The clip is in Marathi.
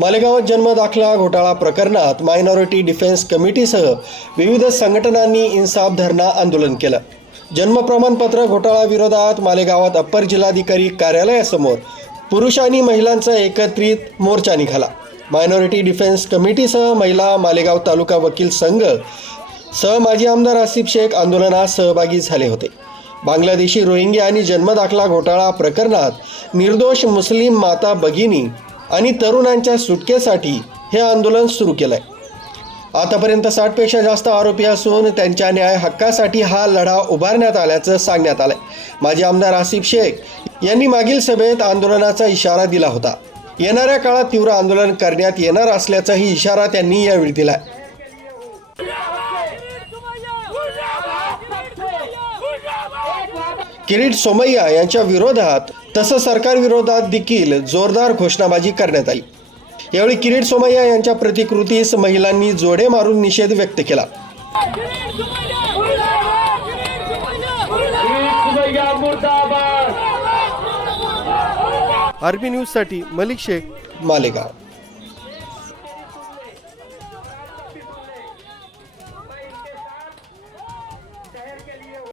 मालेगावात जन्म दाखला घोटाळा प्रकरणात मायनॉरिटी डिफेन्स कमिटीसह विविध संघटनांनी इन्साफ धरणा आंदोलन केलं. जन्म प्रमाणपत्र घोटाळा विरोधात मालेगावात अप्पर जिल्हाधिकारी कार्यालयासमोर पुरुष आणि महिलांचा एकत्रित मोर्चा निघाला. मायनॉरिटी डिफेन्स कमिटीसह महिला मालेगाव तालुका वकील संघ सह माजी आमदार आसिफ शेख आंदोलनात सहभागी झाले होते. बांगलादेशी रोहिंग्या आणि जन्मदाखला घोटाळा प्रकरणात निर्दोष मुस्लिम माता भगिनी आणि तरुणांच्या सुटकेसाठी हे आंदोलन सुरू केलं आहे आतापर्यंत साठपेक्षा जास्त आरोपी असून त्यांच्या न्याय हक्कासाठी हा लढा उभारण्यात आल्याचं सांगण्यात आलंय. माजी आमदार आसिफ शेख यांनी मागील सभेत आंदोलनाचा इशारा दिला होता. येणाऱ्या काळात तीव्र आंदोलन करण्यात येणार असल्याचाही इशारा त्यांनी यावेळी दिलाय. किरीट सोमय्या यांच्या विरोधात तसंच सरकार विरोधात देखील जोरदार घोषणाबाजी करण्यात आली. यावेळी किरीट सोमय्या यांच्या प्रतिकृतीस महिलांनी जोडे मारून निषेध व्यक्त केला. मुर्दाबाद आरबी न्यूजसाठी मलिक शेख मालेगाव.